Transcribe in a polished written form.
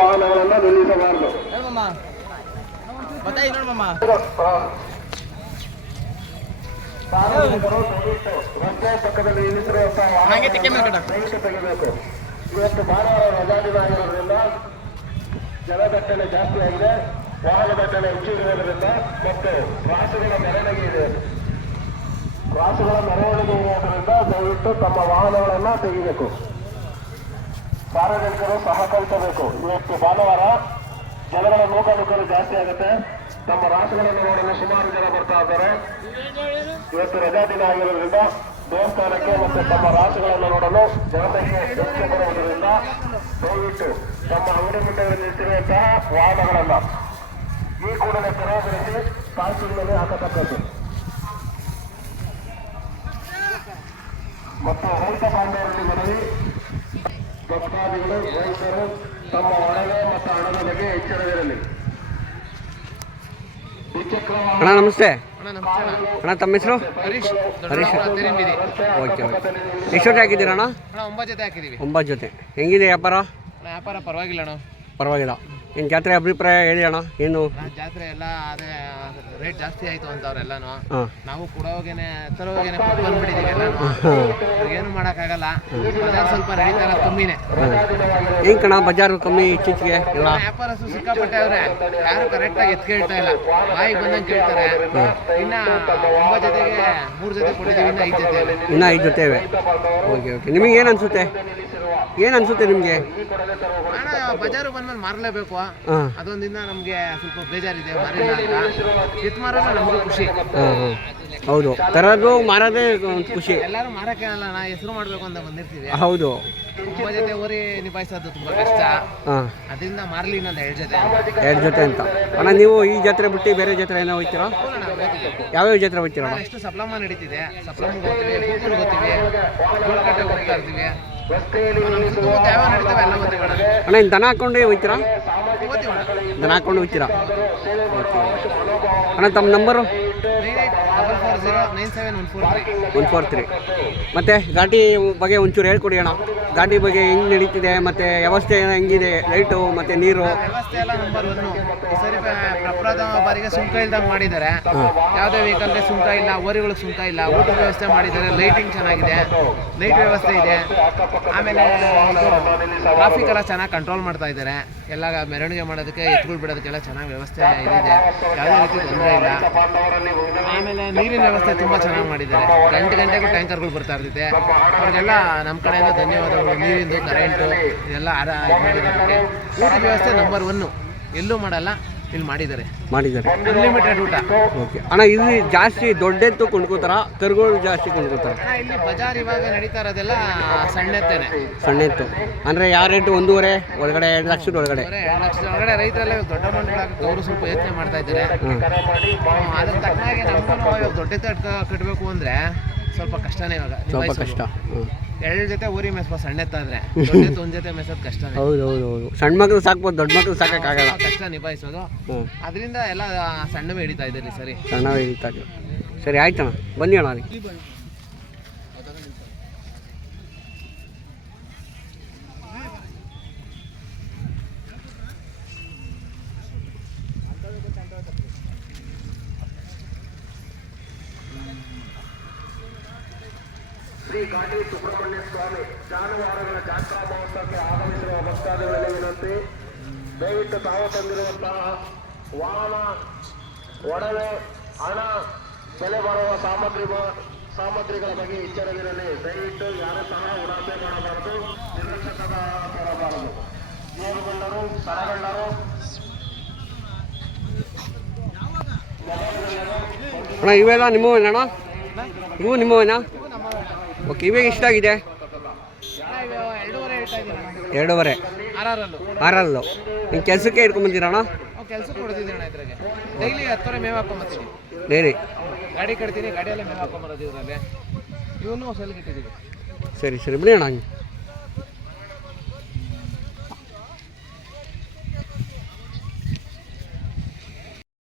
ವಾಹನಗಳನ್ನು ನಿಲ್ಲಿಸಬಾರದು. ಸಾರ್ವಜನಿಕರು ದಯವಿಟ್ಟು ರಸ್ತೆ ಪಕ್ಕದಲ್ಲಿ ನಿಲ್ಲಿಸಿರುವಂತಹ ದಯವಿಟ್ಟು ತೆಗೆಯಬೇಕು. ಇವತ್ತು ಭಾನುವಾರ ರಜಾ ದಿನ ಆಗಿರೋದ್ರಿಂದ ಜನದಟ್ಟಣೆ ಜಾಸ್ತಿ ಆಗಿದೆ, ವಾಹನ ದಟ್ಟಣೆ ಹೆಚ್ಚಿರುವುದರಿಂದ ಮತ್ತು ರಾಸುಗಳ ಮೆರವಣಿಗೆ ಇದೆ. ರಾಸುಗಳ ಮೆರವಣಿಗೆ ಇರುವುದರಿಂದ ದಯವಿಟ್ಟು ತಮ್ಮ ವಾಹನಗಳನ್ನು ತೆಗೆಯಬೇಕು. ಸಾರ್ವಜನಿಕರು ಸಹಕರಿಸಬೇಕು. ಇವತ್ತು ಭಾನುವಾರ ಜನಗಳ ನೂಕಲು ಜಾಸ್ತಿ ಆಗುತ್ತೆ. ತಮ್ಮ ರಾಸುಗಳನ್ನು ನೋಡಲು ಸುಮಾರು ಜನ ಬರ್ತಾ ಇದ್ದಾರೆ. ಇವತ್ತು ರಜಾ ದಿನ ಆಗಿರೋದ್ರಿಂದ ದೇವಸ್ಥಾನಕ್ಕೆ ಮತ್ತು ತಮ್ಮ ರಾಸುಗಳನ್ನು ನೋಡಲು ಜನಸಂಖ್ಯೆ ಹೆಚ್ಚು ಬರುವುದರಿಂದ ದಯವಿಟ್ಟು ತಮ್ಮ ಅಂಗಡಿ ಮುಂಡೆಗಳಲ್ಲಿ ನಿಂತಿರುವಂತಹ ವಾಹನಗಳನ್ನು ಈ ಕೂಡಲೇ ತೆರವುಗೊಳಿಸಿ ಪಾರ್ಕಿಂಗ್ ಮೇಲೆ ಹಾಕತಕ್ಕದ್ದು. ಮತ್ತು ರೈತ ಬಾಂಧವರಲ್ಲಿ ಮನವಿ, ಭಕ್ತಾದಿಗಳು ರೈತರು ತಮ್ಮ ಒಡವೆ ಮತ್ತು ಹಣದ ಬಗ್ಗೆ ಎಚ್ಚರವಿರಲಿ. ಅಣ್ಣ ನಮಸ್ತೆ ಅಣ್ಣ, ತಮ್ಮ ಹೆಸರು? ಹರೀಶ್. Okay okay. ಎಷ್ಟು ಹಾಕಿದ್ದೀರಾ ಅಣ್ಣ? 9 ಜೊತೆ ಹಾಕಿದ್ದೀವಿ. 9 ಜೊತೆ. ಹೆಂಗಿದೆ ವ್ಯಾಪಾರ? ವ್ಯಾಪಾರ ಪರವಾಗಿಲ್ಲ ಅಣ್ಣ, ಪರವಾಗಿಲ್ಲ. ಏನು ಜಾತ್ರೆ ಅಭಿಪ್ರಾಯ ಹೇಳಿ ಅಣ್ಣ. ಏನು ಜಾತ್ರೆ ಎಲ್ಲ ಅದೇ ರೇಟ್ ಜಾಸ್ತಿ ಆಯಿತು ಅಂತ ಅವರೆಲ್ಲನೂ. ನಾವು ಕೊಡೋಗೇನೆ ತರೋಗೇನೆ ಬಂದ್ಬಿಟ್ಟಿದ್ದೀವಿ ಎಲ್ಲನೂ. ಏನು ಮಾಡೋಕ್ಕಾಗಲ್ಲ. ಬಜಾರ್ ಸ್ವಲ್ಪ ನಡೀತಾರ ಕಮ್ಮಿನೇ. ಹೆಂಗೆ ಕಣ ಬಜಾರು ಕಮ್ಮಿ ಇತ್ತೀಚೆಗೆ ಎಲ್ಲ? ವ್ಯಾಪಾರಸ್ಥರು ಸಿಕ್ಕಾಪಟ್ಟೆ ಅವ್ರೆ, ಯಾರು ಕರೆಕ್ಟಾಗಿ ಎತ್ತು ಕೇಳ್ತಾ ಇಲ್ಲ, ಬಾಯಿಗೆ ಬಂದಂಗೆ ಕೇಳ್ತಾರೆ. ಇನ್ನು 9 ಜೊತೆಗೆ 3 ಜೊತೆ ಕೊಟ್ಟಿದ್ದೀವಿ, ಇನ್ನು 5 ಜೊತೆ ಇವೆ. Okay okay. ನಿಮಗೆ ಏನು ಅನಿಸುತ್ತೆ ನಿಮಗೆ? ಅಣ್ಣ ಬಜಾರು ಬಂದ್ಮೇಲೆ ಮಾರಲೇಬೇಕು, ಅದೊಂದಿಂದ ನಮಗೆ ಸ್ವಲ್ಪ ಬೇಜಾರಿದೆ. ಮಾರಿಲ್ಲ ಅಂತ ಎತ್ತು ಮಾರಲ್ಲ ನಮಗೂ ಖುಷಿ. ಹೌದು, ತರೋದು ಮಾರೋದೇ ಖುಷಿ. ಎಲ್ಲರೂ ಮಾರಕ್ಕೆ ಅಲ್ಲ, ನಾ ಹೆಸರು ಮಾಡಬೇಕು ಅಂತ ಬಂದಿರ್ತೀವಿ. ಹೌದು, 9 ಜೊತೆ ಓರಿ ನಿಭಾಯಿಸೋದು ತುಂಬ ಕಷ್ಟ. ಅದರಿಂದ ಮಾರಲಿ ಇನ್ನೊಂದು 2 ಜೊತೆ ಅಂತ. ಅಣ್ಣ ನೀವು ಈ ಜಾತ್ರೆ ಬಿಟ್ಟು ಬೇರೆ ಜಾತ್ರೆ ಏನೋ ಹೋಗ್ತೀರಾ? ಯಾವ್ಯಾವ ಜಾತ್ರೆ ಹೋಗ್ತೀರಾ? ಎಷ್ಟು ಸಪ್ಲಮ್ಮ ನಡೀತಿದೆ, ಸಪ್ಲಮ್ಗೆ ಹೋಗ್ತೀವಿ, ಕೂಪನ್ಗೆ ಹೋಗ್ತೀವಿ, ಜೋಳಕಟ್ಟೆಗೆ ಹೋಗ್ತಾ ಇರ್ತೀವಿ. ಯಾವ ನಡೀತವೆ ಎಲ್ಲ ಹೋಗ್ತೀವಿ ಅಣ್ಣ. ಇನ್ನು ದನ ಹಾಕೊಂಡೇ ಹೋಗ್ತೀರಾ? ದನ ಹಾಕೊಂಡು ಹೋಗ್ತೀರಾ? ಅಣ್ಣ ತಮ್ಮ ನಂಬರು? 143. ಮತ್ತು ಗಾಡಿ ಬಗ್ಗೆ ಒಂಚೂರು ಹೇಳ್ಕೊಡಿ ಅಣ್ಣ. ಗಾಡಿ ಬಗ್ಗೆ ಹೆಂಗೆ ನಡೀತಿದೆ, ಮತ್ತು ವ್ಯವಸ್ಥೆ ಹೆಂಗಿದೆ, ಲೈಟು ಮತ್ತು ನೀರು ವ್ಯವಸ್ಥೆ ಎಲ್ಲ ನಂಬರ್ 1. ಈ ಸರಿ ಪ್ರಪ್ರಥಮ ಬಾರಿಗೆ ಸುಂಕ ಇಲ್ದಂಗೆ ಮಾಡಿದ್ದಾರೆ. ಯಾವುದೇ ವೆಹಿಕಲ್ಗೆ ಸುಂಕ ಇಲ್ಲ, ಓರಿಗಳಿಗೆ ಸುಂಕ ಇಲ್ಲ, ಊಟದ ವ್ಯವಸ್ಥೆ ಮಾಡಿದ್ದಾರೆ. ಲೈಟಿಂಗ್ ಚೆನ್ನಾಗಿದೆ, ಲೈಟ್ ವ್ಯವಸ್ಥೆ ಇದೆ. ಆಮೇಲೆ ಟ್ರಾಫಿಕ್ ಎಲ್ಲ ಚೆನ್ನಾಗಿ ಕಂಟ್ರೋಲ್ ಮಾಡ್ತಾ ಇದ್ದಾರೆ. ಎಲ್ಲ ಮೆರವಣಿಗೆ ಮಾಡೋದಕ್ಕೆ, ಎತ್ತುಗಳು ಬಿಡೋದಕ್ಕೆಲ್ಲ ಚೆನ್ನಾಗಿ ವ್ಯವಸ್ಥೆ ಇದೆ, ಯಾವುದೇ ರೀತಿ ತೊಂದರೆ ಇಲ್ಲ. ಆಮೇಲೆ ನೀರಿನ ವ್ಯವಸ್ಥೆ ತುಂಬ ಚೆನ್ನಾಗಿ ಮಾಡಿದ್ದಾರೆ. ಗಂಟೆಗೂ ಟ್ಯಾಂಕರ್ಗಳು ಬರ್ತಾ ಇರ್ತೈತೆ. ಅವ್ರಿಗೆಲ್ಲ ನಮ್ಮ ಕಡೆಯಿಂದ ಧನ್ಯವಾದಗಳು. ನೀರಿಂದು, ಕರೆಂಟು ಇದೆಲ್ಲ ಮಾಡಿದ್ದಕ್ಕೆ. ಊಟದ ವ್ಯವಸ್ಥೆ ನಂಬರ್ 1, ಎಲ್ಲೂ ಮಾಡಲ್ಲ, ಇಲ್ಲಿ ಮಾಡಿದ್ದಾರೆ. ಅನ್ಲಿಮಿಟೆಡ್ ಊಟ. ಓಕೆ ಅಣ್ಣ. ಇಲ್ಲಿ ಜಾಸ್ತಿ ದೊಡ್ಡೆತ್ತು ಕೊಂಡ್ಕೋತಾರ, ಕರುಗಳು ಜಾಸ್ತಿ ಕೊಂಡ್ಕೋತಾರ? ಇಲ್ಲಿ ಬಜಾರ್ ಇವಾಗ ನಡೀತಾ ಇರೋದೆಲ್ಲ ಸಣ್ಣೆತ್ತೇನೆ. ಸಣ್ಣೆತ್ತು ಅಂದರೆ ಯಾವ ರೇಟು? 1.5 ಒಳಗಡೆ, 2 ಲಕ್ಷದ ಒಳಗಡೆ. 2 ಲಕ್ಷದ ಒಳಗಡೆ ರೈತರೆಲ್ಲ ದೊಡ್ಡ ಮಂಡಿಗಳಾಗಕ್ಕೆ ಅವರು ಸ್ವಲ್ಪ ಯೋಚನೆ ಮಾಡ್ತಾ ಇದ್ದಾರೆ. ಅದ್ರ ತಕ್ಕನಾಗಿ ನಮಗೂ ಇವಾಗ ದೊಡ್ಡೆತ್ತು ಕಟ್ಟಬೇಕು ಅಂದರೆ ಸ್ವಲ್ಪ ಕಷ್ಟನೇ. ಇವಾಗ ಸ್ವಲ್ಪ ಕಷ್ಟ. 2 ಜೊತೆ ಊರಿ ಮೇಸ್ಬೋ ಸಣ್ಣೆತ್ತಾದ್ರೆ, ದೊಡ್ಡೆತ್ತು 1 ಜೊತೆ ಮೇಸೋದು ಕಷ್ಟ. ಹೌದು. ಸಣ್ಣ ಮಕ್ಕಳು ಸಾಕ್ಬೋದು, ದೊಡ್ಡ ಮಕ್ಕಳು ಸಾಕಾಗಲ್ಲ, ಕಷ್ಟ ನಿಭಾಯಿಸೋದು. ಅದರಿಂದ ಎಲ್ಲ ಸಣ್ಣವೇ ಹಿಡಿತಾ ಇದ್ದೀರಿ. ಸರಿ, ಸಣ್ಣವೇ ಹಿಡಿತಾ ಇದ್ದೀವಿ. ಸರಿ ಆಯ್ತಣ್ಣ, ಬನ್ನಿ ಅಣ್ಣ. ಅಲ್ಲಿ ಶ್ರೀ ಘಾಟಿ ಸುಬ್ರಹ್ಮಣ್ಯ ಸ್ವಾಮಿ ಜಾನುವಾರುಗಳ ಜಾತ್ರಾ ಮಹೋತ್ಸವಕ್ಕೆ ಆಗಮಿಸಿರುವ ಭಕ್ತಾದಿಗಳಲ್ಲಿ ವಿನಂತಿ, ದಯವಿಟ್ಟು ತಾವು ತಂದಿರುವಂತಹ ವಾಹನ, ಒಡವೆ, ಹಣ, ಬೆಲೆ ಬಾಳುವ ಸಾಮಗ್ರಿಗಳ ಬಗ್ಗೆ ಎಚ್ಚರವಿರಲಿ. ದಯವಿಟ್ಟು ಯಾರು ಸಹ ಉಡಾಸೆ ಮಾಡಬಾರದು, ನಿರ್ಲಕ್ಷ್ಯದ ತರಬಾರದು. ಜೇಬುಗಳ್ಳರು, ಸರಗಳ್ಳರು ಅಣ್ಣ ಇವೆಲ್ಲ ನಿಮ್ಮವೇನಣ್ಣ? ಇವು ನಿಮ್ಮವೇನಾ? ಓಕೆ. ಇವಾಗ ಎಷ್ಟಾಗಿದೆ? 2.5. ಆರಲ್ಲು. ನೀವು ಕೆಲಸಕ್ಕೆ ಹಿಡ್ಕೊಂಬಂದಿರಣ್ಣ? ಕೆಲಸಕ್ಕೆ ಕೊಡ್ತಿದ್ದೀವಿ ಅಣ್ಣ. ಇದ್ರಾಗೆ ಡೈಲಿ 10 ಮೇವು ಹಾಕೊಂಬತ್ತೀನಿ. ಡೈಲಿ ಗಾಡಿ ಕಟ್ತೀನಿ, ಗಾಡಿಯಲ್ಲೇ ಮೇವು ಹಾಕೊಂಬರೋದು. ಇದರಲ್ಲಿ ಇವನು ಸೆಲ್ಗಿಟ್ಟಿದ್ದೀವಿ. ಸರಿ ಬಿಡಿ ಅಣ್ಣ.